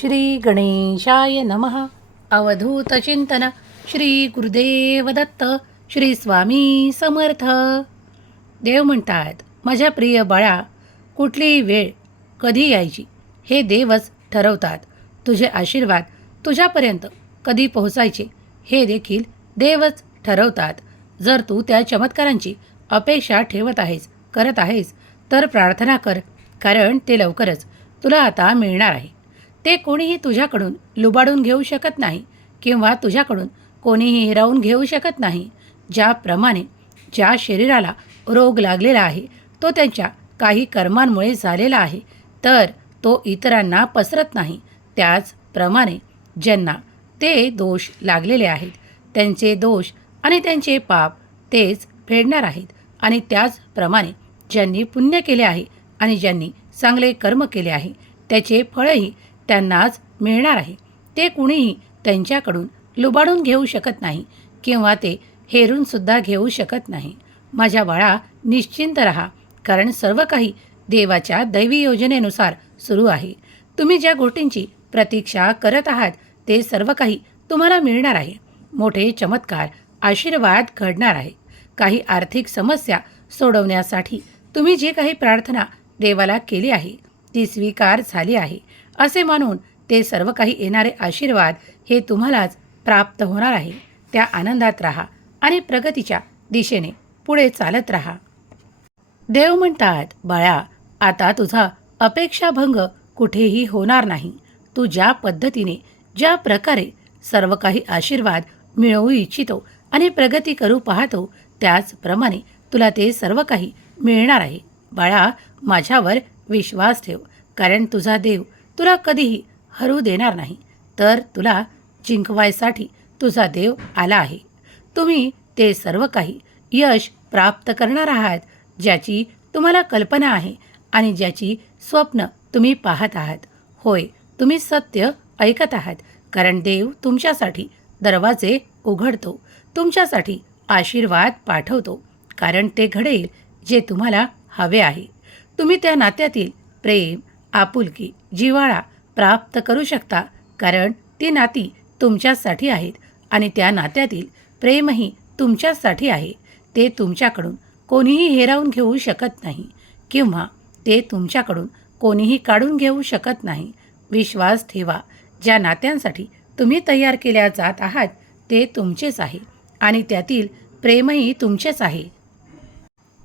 श्री गणेशाय नमः. अवधूत चिंतन. श्री गुरुदेव दत्त. श्री स्वामी समर्थ. देव म्हणतात माझ्या प्रिय बाळा कुठलीही वेळ कधी यायची? हे देवच ठरवतात. तुझे आशीर्वाद तुझ्यापर्यंत कधी पोहोचायचे? हे देखील देवच ठरवतात. जर तू त्या चमत्कारांची अपेक्षा ठेवत आहेस करत आहेस तर प्रार्थना कर कारण ते लवकरच तुला आता मिळणार आहे. ते कोणीही तुझ्याकडून लुबाडून घेऊ शकत नाही किंवा तुझ्याकडून कोणीही हिरावून घेऊ शकत नाही. ज्याप्रमाणे ज्या शरीराला रोग लागलेला आहे तो त्यांच्या काही कर्मांमुळे झालेला आहे तर तो इतरांना पसरत नाही. त्याचप्रमाणे ज्यांना ते दोष लागलेले आहेत त्यांचे दोष आणि त्यांचे पाप तेच फेडणार आहेत आणि त्याचप्रमाणे ज्यांनी पुण्य केले आहे आणि ज्यांनी चांगले कर्म केले आहे त्याचे फळही त्यांनाच मिळणार आहे. ते कुणीही त्यांच्याकडून लुबाडून घेऊ शकत नाही किंवा ते हेरूनसुद्धा घेऊ शकत नाही. माझ्या बाळा निश्चिंत रहा कारण सर्व काही देवाच्या दैवी योजनेनुसार सुरू आहे. तुम्ही ज्या गोष्टींची प्रतीक्षा करत आहात ते सर्व काही तुम्हाला मिळणार आहे. मोठे चमत्कार आशीर्वाद घडणार आहे. काही आर्थिक समस्या सोडवण्यासाठी तुम्ही जे काही प्रार्थना देवाला केली आहे ती स्वीकार झाली आहे. असे मानून ते सर्व काही येणारे आशीर्वाद हे तुम्हालाच प्राप्त होणार आहे. त्या आनंदात राहा आणि प्रगतीच्या दिशेने पुढे चालत राहा. देव म्हणतात बाळा आता तुझा अपेक्षाभंग कुठेही होणार नाही. तू ज्या पद्धतीने ज्या प्रकारे सर्व काही आशीर्वाद मिळवू इच्छितो आणि प्रगती करू पाहतो त्याचप्रमाणे तुला ते सर्व काही मिळणार आहे. बाळा माझ्यावर विश्वास ठेव कारण तुझा देव तुला कधीही हरू देणार नाही. तर तुला जिंकवायसाठी तुझा देव आला आहे. तुम्ही ते सर्व काही यश प्राप्त करणार आहात ज्याची तुम्हाला कल्पना आहे आणि ज्याची स्वप्न तुम्ही पाहत आहात. होय तुम्ही सत्य ऐकत आहात कारण देव तुमच्यासाठी दरवाजे उघडतो तुमच्यासाठी आशीर्वाद पाठवतो कारण ते घडेल जे तुम्हाला हवे आहे. तुम्ही त्या नात्यातील प्रेम आपुलकी जिव्हाळा प्राप्त करू शकता कारण ती नाती तुमच्यासाठी आहेत आणि त्या नात्यातील प्रेमही तुमच्यासाठी आहे. ते तुमच्याकडून कोणीही हेरावून घेऊ शकत नाही किंवा ते तुमच्याकडून कोणीही काढून घेऊ शकत नाही. विश्वास ठेवा ज्या नात्यांसाठी तुम्ही तयार केल्या जात आहात ते तुमचेच आहे आणि त्यातील प्रेमही तुमचेच आहे.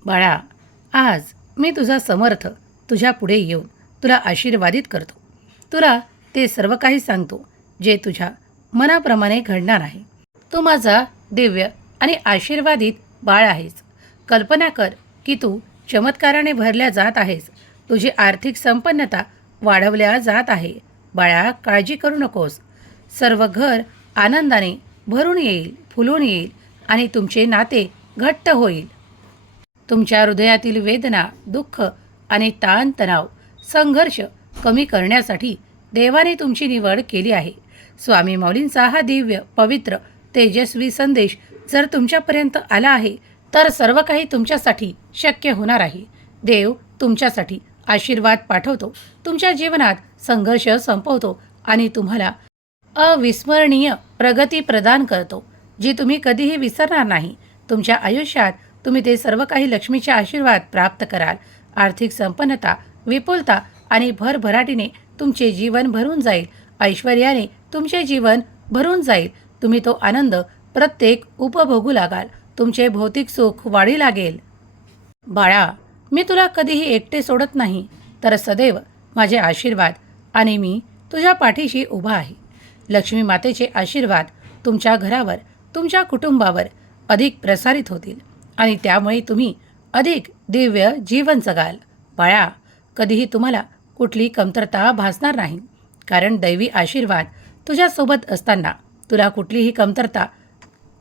बाळा आज मी तुझा समर्थ तुझ्या पुढे येऊन तुला आशीर्वादित करतो. तुला ते सर्व काही सांगतो जे तुझ्या मनाप्रमाणे घडणार आहे. तू माझा दिव्य आणि आशीर्वादित बाळ आहेस. कल्पना कर की तू चमत्काराने भरल्या जात आहेस. तुझी आर्थिक संपन्नता वाढवल्या जात आहे. बाळा काळजी करू नकोस. सर्व घर आनंदाने भरून येईल फुलून येईल आणि तुमचे नाते घट्ट होईल. तुमच्या हृदयातील वेदना दुःख आणि ताणतणाव संघर्ष कमी करण्यासाठी देवाने तुमची निवड केली आहे. स्वामी माऊलींचा हा दिव्य पवित्र तेजस्वी संदेश जर तुमच्यापर्यंत आला आहे तर सर्व काही तुमच्यासाठी शक्य होणार आहे. देव तुमच्यासाठी आशीर्वाद पाठवतो. तुमच्या जीवनात संघर्ष संपवतो आणि तुम्हाला अविस्मरणीय प्रगती प्रदान करतो जी तुम्ही कधीही विसरणार नाही. तुमच्या आयुष्यात तुम्ही ते सर्व काही लक्ष्मीचे आशीर्वाद प्राप्त कराल. आर्थिक संपन्नता विपुलता आणि भरभराटीने तुमचे जीवन भरून जाईल. ऐश्वर्याने तुमचे जीवन भरून जाईल. तुम्ही तो आनंद प्रत्येक उपभोगू लागाल. तुमचे भौतिक सुख वाढी लागेल. बाळा मी तुला कधीही एकटे सोडत नाही. तर सदैव माझे आशीर्वाद आणि मी तुझ्या पाठीशी उभा आहे. लक्ष्मी मातेचे आशीर्वाद तुमच्या घरावर तुमच्या कुटुंबावर अधिक प्रसारित होतील आणि त्यामुळे तुम्ही अधिक दिव्य जीवन जगाल. बाळा कधीही तुम्हाला कुठली कमतरता भासणार नाही. कारण दैवी आशीर्वाद तुझ्यासोबत असताना तुला कुठलीही कमतरता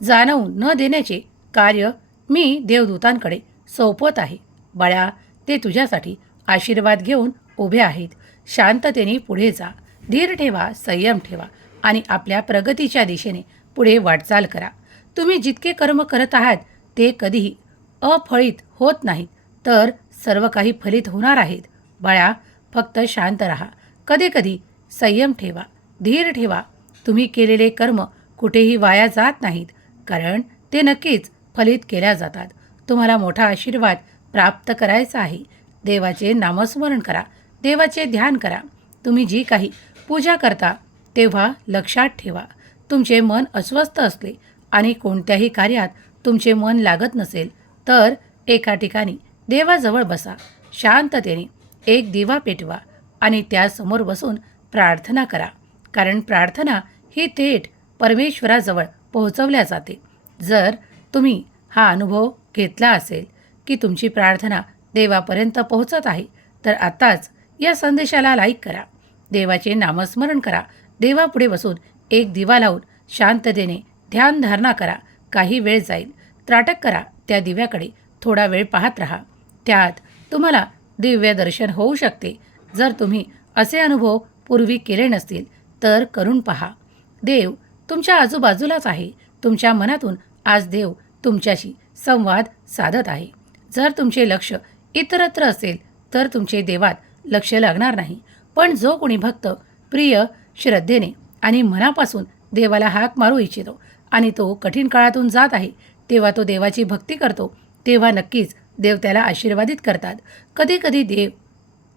जाणवू न देण्याचे कार्य मी देवदूतांकडे सोपवत आहे. बाळा ते तुझ्यासाठी आशीर्वाद घेऊन उभे आहेत. शांततेने पुढे जा. धीर ठेवा संयम ठेवा आणि आपल्या प्रगतीच्या दिशेने पुढे वाटचाल करा. तुम्ही जितके कर्म करत आहात ते कधीही अफळीत होत नाहीत तर सर्व काही फलित होणार आहेत. बाळा फक्त शांत राहा. कधीकधी संयम ठेवा धीर ठेवा. तुम्ही केलेले कर्म कुठेही वाया जात नाहीत कारण ते नक्कीच फलित केल्या जातात. तुम्हाला मोठा आशीर्वाद प्राप्त करायचा आहे. देवाचे नामस्मरण करा देवाचे ध्यान करा. तुम्ही जी काही पूजा करता तेव्हा लक्षात ठेवा. तुमचे मन अस्वस्थ असले आणि कोणत्याही कार्यात तुमचे मन लागत नसेल तर एका ठिकाणी देवाजवळ बसा. शांततेने एक दिवा पेटवा आणि त्यासमोर बसून प्रार्थना करा. कारण प्रार्थना ही थेट परमेश्वराजवळ पोहोचवल्या जाते. जर तुम्ही हा अनुभव घेतला असेल की तुमची प्रार्थना देवापर्यंत पोहोचत आहे तर आत्ताच या संदेशाला लाईक करा. देवाचे नामस्मरण करा. देवापुढे बसून एक दिवा लावून शांततेने ध्यानधारणा करा. काही वेळ जाईल. त्राटक करा. त्या दिव्याकडे थोडा वेळ पाहत राहा. त्यात तुम्हाला दिव्य दर्शन होऊ शकते. जर तुम्ही असे अनुभव पूर्वी केले नसतील तर करून पहा. देव तुमच्या आजूबाजूलाच आहे. तुमच्या मनातून आज देव तुमच्याशी संवाद साधत आहे. जर तुमचे लक्ष इतरत्र असेल तर तुमचे देवात लक्ष लागणार नाही. पण जो कोणी भक्त प्रिय श्रद्धेने आणि मनापासून देवाला हाक मारू इच्छितो आणि तो कठीण काळातून जात आहे तेव्हा तो देवाची भक्ती करतो तेव्हा नक्कीच देव त्याला आशीर्वादित करतात. कधी कधी देव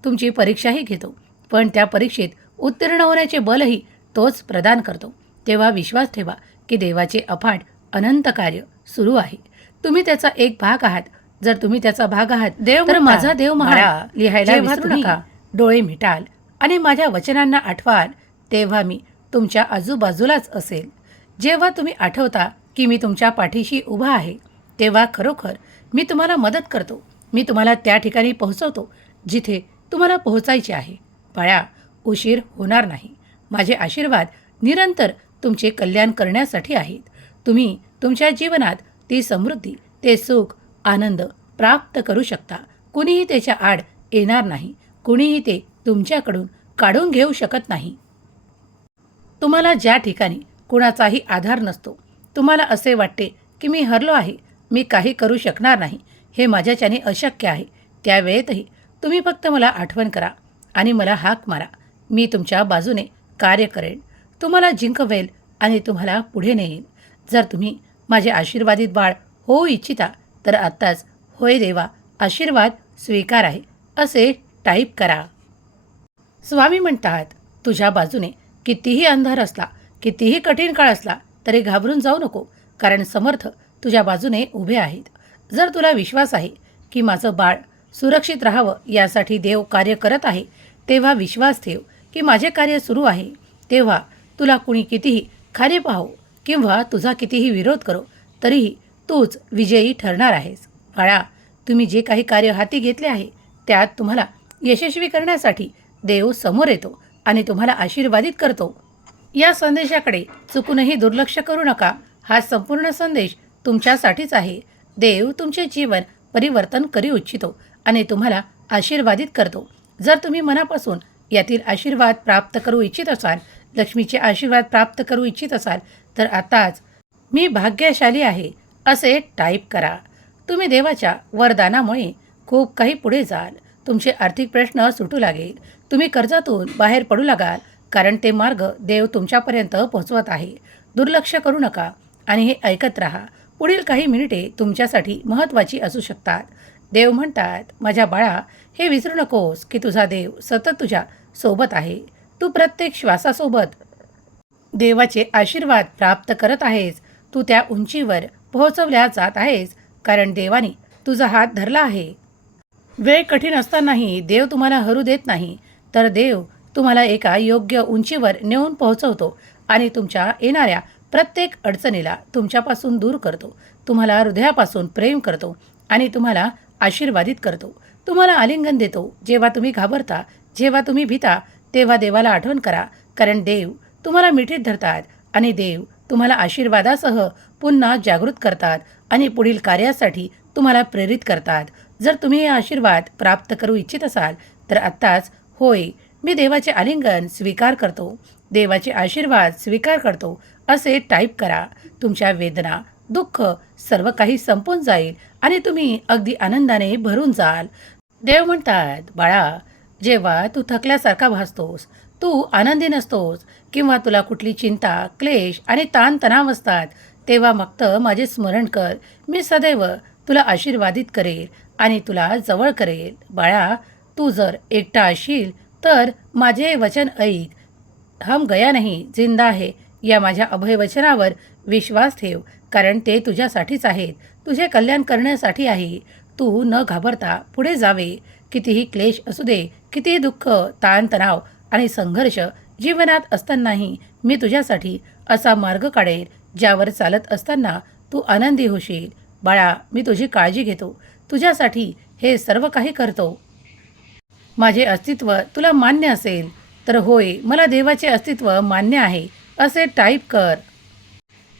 तुमची परीक्षाही घेतो पण त्या परीक्षेत उत्तीर्ण होण्याचे बलही तोच प्रदान करतो. तेव्हा विश्वास ठेवा की देवाचे अफाट अनंत कार्य सुरू आहे. तुम्ही त्याचा एक भाग आहात. जर तुम्ही त्याचा भाग आहात देव तर माझा देव बाळा, लिहायला विसरू नका. डोळे मिटाल आणि माझ्या वचनांना आठवाल तेव्हा मी तुमच्या आजूबाजूलाच असेल. जेव्हा तुम्ही आठवता की मी तुमच्या पाठीशी उभा आहे तेव्हा खरोखर मी तुम्हाला मदत करतो. मी तुम्हाला त्या ठिकाणी पोहोचवतो जिथे तुम्हाला पोहोचायचे आहे. बाळा उशीर होणार नाही. माझे आशीर्वाद निरंतर तुमचे कल्याण करण्यासाठी आहेत. तुम्ही तुमच्या जीवनात ती समृद्धी ते सुख आनंद प्राप्त करू शकता. कुणीही त्याच्या आड येणार नाही. कुणीही ते तुमच्याकडून काढून घेऊ शकत नाही. तुम्हाला ज्या ठिकाणी कुणाचाही आधार नसतो तुम्हाला असे वाटते की मी हरलो आहे मी काही करू शकणार नाही. हे माझ्याच्याने अशक्य आहे. त्यावेळेतही तुम्ही फक्त मला आठवण करा आणि मला हाक मारा. मी तुमच्या बाजूने कार्य करेन. तुम्हाला जिंकवेल आणि तुम्हाला पुढे नेईन. जर तुम्ही माझे आशीर्वादित बाळ होऊ इच्छिता तर आत्ताच होय देवा आशीर्वाद स्वीकार आहे असे टाईप करा. स्वामी म्हणतात तुझ्या बाजूने कितीही अंधार असला कितीही कठीण काळ असला तरी घाबरून जाऊ नको कारण समर्थ तुझ्या बाजूने उभे आहेत. जर तुला विश्वास आहे की माझं बाळ सुरक्षित राहावं यासाठी देव कार्य करत आहे तेव्हा विश्वास ठेव की माझे कार्य सुरू आहे. तेव्हा तुला कुणी कितीही खाली पाहो किंवा तुझा कितीही विरोध करो तरीही तूच विजयी ठरणार आहेस. बाळा तुम्ही जे काही कार्य हाती घेतले आहे त्यात तुम्हाला यशस्वी करण्यासाठी देव समोर येतो आणि तुम्हाला आशीर्वादित करतो. या संदेशाकडे चुकूनही दुर्लक्ष करू नका. हा संपूर्ण संदेश तुमच्यासाठीच आहे. देव तुमचे जीवन परिवर्तन करू इच्छितो आणि तुम्हाला आशीर्वादित करतो. जर तुम्ही मनापासून यातील आशीर्वाद प्राप्त करू इच्छित असाल लक्ष्मीचे आशीर्वाद प्राप्त करू इच्छित असाल तर आताच मी भाग्यशाली आहे असे टाईप करा. तुम्ही देवाच्या वरदानामुळे खूप काही पुढे जाल. तुमचे आर्थिक प्रश्न सुटू लागेल. तुम्ही कर्जातून बाहेर पडू लागाल कारण ते मार्ग देव तुमच्यापर्यंत पोहोचवत आहे. दुर्लक्ष करू नका आणि हे ऐकत राहा. पुढील काही मिनिटे तुमच्यासाठी महत्त्वाची असू शकतात. देव म्हणतात माझ्या बाळा हे विसरू नकोस की तुझा देव सतत तुझ्या सोबत आहे. तू प्रत्येक श्वासासोबत देवाचे आशीर्वाद प्राप्त करत आहेस. तू त्या उंचीवर पोहोचवल्या जात आहेस कारण देवाने तुझा हात धरला आहे. वेळ कठीण असतानाही देव तुम्हाला हरू देत नाही. तर देव तुम्हाला एका योग्य उंचीवर नेऊन पोहोचवतो आणि तुमच्या येणाऱ्या प्रत्येक अडचणीला तुमच्यापासून दूर करतो. तुम्हाला हृदयापासून प्रेम करतो आणि तुम्हाला आशीर्वादित करतो. तुम्हाला आलिंगन देतो. जेव्हा तुम्ही घाबरता जेव्हा तुम्ही भीता तेव्हा देवाला आठवण करा. कारण देव तुम्हाला मिठीत धरतात आणि देव तुम्हाला आशीर्वादासह पुन्हा जागृत करतात आणि पुढील कार्यासाठी तुम्हाला प्रेरित करतात. जर तुम्ही हे आशीर्वाद प्राप्त करू इच्छित असाल तर आत्ताच होय मी देवाचे आलिंगन स्वीकार करतो. देवाचे आशीर्वाद स्वीकार करतो असे टाईप करा. तुमच्या वेदना दुःख सर्व काही संपून जाईल आणि तुम्ही अगदी आनंदाने भरून जाल. देव म्हणतात बाळा जेव्हा तू थकल्यासारखा भासतोस तू आनंदी नसतोस किंवा तुला कुठली चिंता क्लेश आणि ताणतणाव असतात तेव्हा फक्त माझे स्मरण कर. मी सदैव तुला आशीर्वादित करेल आणि तुला जवळ करेल. बाळा तू जर एकटा असशील तर माझे वचन ऐक. हम गया नाही जिंदा आहे या माझ्या अभयवचनावर विश्वास ठेव कारण ते तुझ्यासाठीच आहेत. तुझे कल्याण करण्यासाठी आहे. तू न घाबरता पुढे जावे. कितीही क्लेश असू दे कितीही दुःख ताणतणाव आणि संघर्ष जीवनात असतानाही मी तुझ्यासाठी असा मार्ग काढेल ज्यावर चालत असताना तू आनंदी होशील. बाळा मी तुझी काळजी घेतो. तुझ्यासाठी हे सर्व काही करतो. माझे अस्तित्व तुला मान्य असेल. तर होय मला देवाचे अस्तित्व मान्य आहे असे टाईप कर.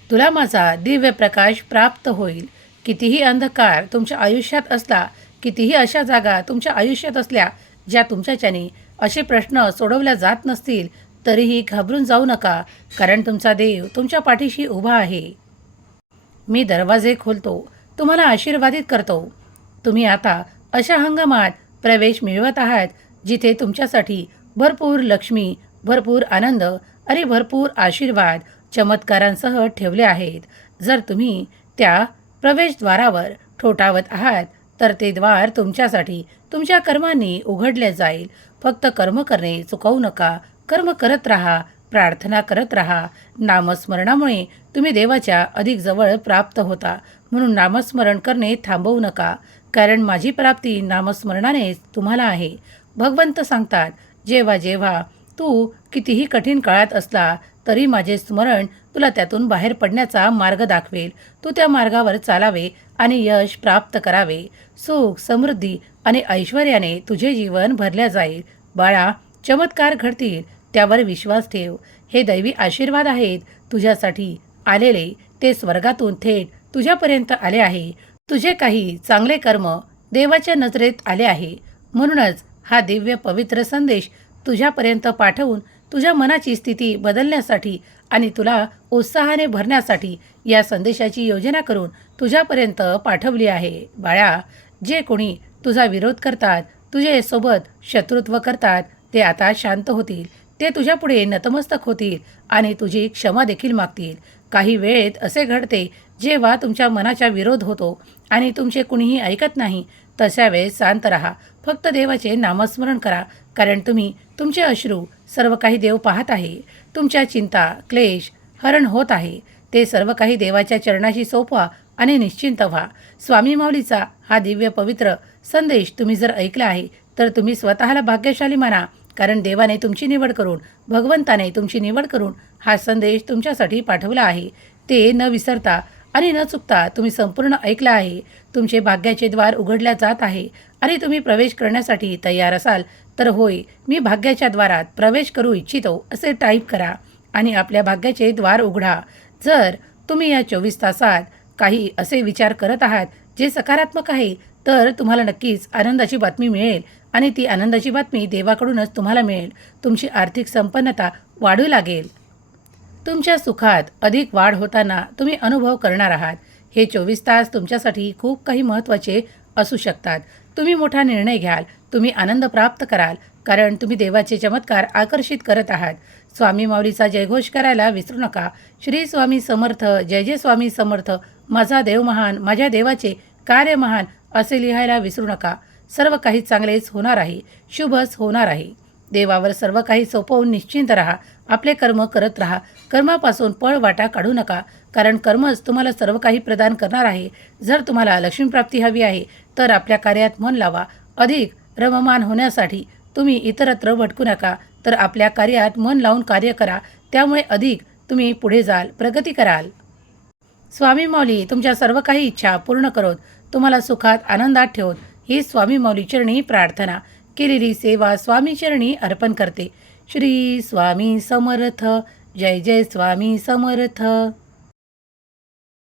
तुला माझा दिव्य प्रकाश प्राप्त होईल. कितीही अंधकार तुमच्या आयुष्यात असला कितीही अशा जागा तुमच्या आयुष्यात असल्या ज्या तुमच्याच्याने असे प्रश्न सोडवल्या जात नसतील तरीही घाबरून जाऊ नका कारण तुमचा देव तुमच्या पाठीशी उभा आहे. मी दरवाजे खोलतो तुम्हाला आशीर्वादित करतो. तुम्ही आता अशा हंगामात प्रवेश मिळवत आहात जिथे तुमच्यासाठी भरपूर लक्ष्मी भरपूर आनंद आणि भरपूर आशीर्वाद चमत्कारांसह ठेवले आहेत. जर तुम्ही त्या प्रवेशद्वारावर ठोठावत आहात तर ते द्वार तुमच्यासाठी तुमच्या कर्मांनी उघडले जाईल. फक्त कर्म करणे चुकवू नका. कर्म करत राहा प्रार्थना करत राहा. नामस्मरणामुळे तुम्ही देवाच्या अधिक जवळ प्राप्त होता. म्हणून नामस्मरण करणे थांबवू नका. कारण माझी प्राप्ती नामस्मरणानेच तुम्हाला आहे. भगवंत सांगतात जेव्हा जेव्हा तू कितीही कठीण काळात असला तरी माझे स्मरण तुला त्यातून बाहेर पडण्याचा मार्ग दाखवेल. तू त्या मार्गावर चालावे आणि यश प्राप्त करावे. सुख समृद्धी आणि ऐश्वर्याने तुझे जीवन भरल्या जाईल. बाळा चमत्कार घडतील त्यावर विश्वास ठेव. हे दैवी आशीर्वाद आहेत. तुझ्यासाठी आलेले ते स्वर्गातून थेट तुझ्यापर्यंत आले आहे. तुझे काही चांगले कर्म देवाच्या नजरेत आले आहे. म्हणूनच हा दिव्य पवित्र संदेश तुझ्यापर्यंत पाठवून तुझ्या मनाची स्थिती बदलण्यासाठी आणि तुला उत्साहाने भरण्यासाठी या संदेशाची योजना करून तुझ्यापर्यंत पाठवली आहे. बाळा जे कोणी तुझा विरोध करतात तुझ्यासोबत शत्रुत्व करतात ते आता शांत होतील. ते तुझ्यापुढे नतमस्तक होतील आणि तुझी क्षमा देखील मागतील. काही वेळेत असे घडते जेव्हा तुमच्या मनाचा विरोध होतो आणि तुमचे कुणीही ऐकत नाही तशा वेळेस शांत राहा. फक्त देवाचे नामस्मरण करा कारण तुम्ही तुमचे अश्रू सर्व काही देव पाहत आहे. तुमच्या चिंता क्लेश हरण होत आहे. ते सर्व काही देवाच्या चरणाशी सोपवा आणि निश्चिंत व्हा. स्वामी माऊलीचा हा दिव्य पवित्र संदेश तुम्ही जर ऐकला आहे तर तुम्ही स्वतःला भाग्यशाली माना कारण देवाने तुमची निवड करून भगवंताने तुमची निवड करून हा संदेश तुमच्यासाठी पाठवला आहे. ते न विसरता आणि न चुकता तुम्ही संपूर्ण ऐकला आहे. तुमचे भाग्याचे द्वार उघडल्या जात आहे. अरे तुम्ही प्रवेश करण्यासाठी तयार असाल तर होय मी भाग्याच्या द्वारात प्रवेश करू इच्छितो असे टाईप करा आणि आपल्या भाग्याचे द्वार उघडा. जर तुम्ही या चोवीस तासात काही असे विचार करत आहात जे सकारात्मक आहे तर तुम्हाला नक्कीच आनंदाची बातमी मिळेल आणि ती आनंदाची बातमी देवाकडूनच तुम्हाला मिळेल. तुमची आर्थिक संपन्नता वाढू लागेल. तुमच्या सुखात अधिक वाढ होताना तुम्ही अनुभव करणार आहात. हे चोवीस तास तुमच्यासाठी खूप काही महत्त्वाचे असू शकतात. तुम्ही मोठा निर्णय घ्याल तुम्ही आनंद प्राप्त कराल कारण तुम्ही देवाचे चमत्कार आकर्षित करत आहात. स्वामी माऊलीचा जयघोष करायला विसरू नका. श्री स्वामी समर्थ जय जय स्वामी समर्थ माझा देव महान माझ्या देवाचे कार्य महान असे लिहायला विसरू नका. सर्व काही चांगलेच होणार आहे शुभच होणार आहे. देवावर सर्व काही सोपवून निश्चिंत राहा आपले कर्म करत राहा कर्मापासून पळ वाटा काढू नका कारण कर्मच तुम्हाला सर्व काही प्रदान करणार आहे. जर तुम्हाला लक्ष्मीप्राप्ती हवी आहे तर आपल्या कार्यात मन लावा. अधिक रममान होण्यासाठी तुम्ही इतरत्र भटकू नका तर आपल्या कार्यात मन लावून कार्य करा. त्यामुळे अधिक तुम्ही पुढे जाल प्रगती कराल. स्वामी मौली तुमच्या सर्व काही इच्छा पूर्ण करोत. तुम्हाला सुखात आनंदात ठेवत. ही स्वामी मौली चरणी प्रार्थना. केलेली सेवा स्वामी चरणी अर्पण करते. श्री स्वामी समर्थ. जय जय स्वामी समर्थ.